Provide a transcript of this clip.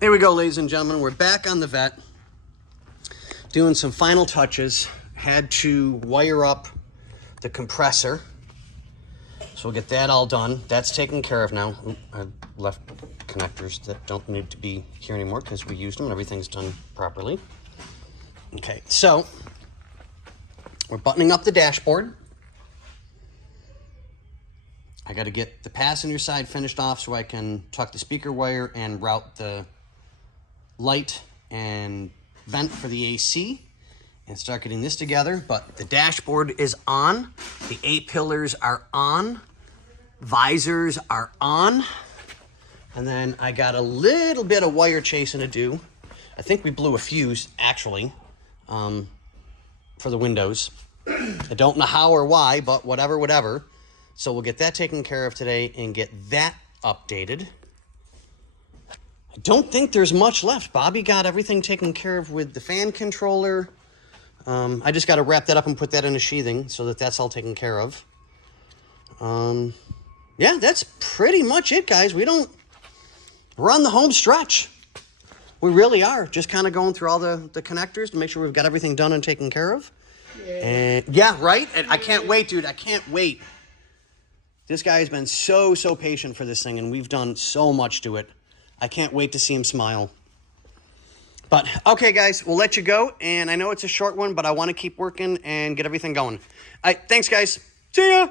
Here we go, ladies and gentlemen. We're back on the Vette, doing some final touches. Had to wire up the compressor, so we'll get that all done. That's taken care of now. I left connectors that don't need to be here anymore because we used them and everything's done properly. Okay, so we're buttoning up the dashboard. I got to get the passenger side finished off so I can tuck the speaker wire and route the light and vent for the AC and start getting this together. But the dashboard is on, the 8 pillars are on, visors are on, and then I got a little bit of wire chasing to do. I think we blew a fuse actually for the windows. I don't know how or why, but whatever. So we'll get that taken care of today and get that updated. I don't think there's much left. Bobby got everything taken care of with the fan controller. I just got to wrap that up and put that in a sheathing so that that's all taken care of. Yeah, that's pretty much it, guys. We're on the home stretch. We really are. Just kind of going through all the connectors to make sure we've got everything done and taken care of. Yeah, and, yeah, right? And I can't wait, dude. I can't wait. This guy has been so patient for this thing, and we've done so much to it. I can't wait to see him smile. But, okay, guys, we'll let you go. And I know it's a short one, but I want to keep working and get everything going. All right, thanks, guys. See ya.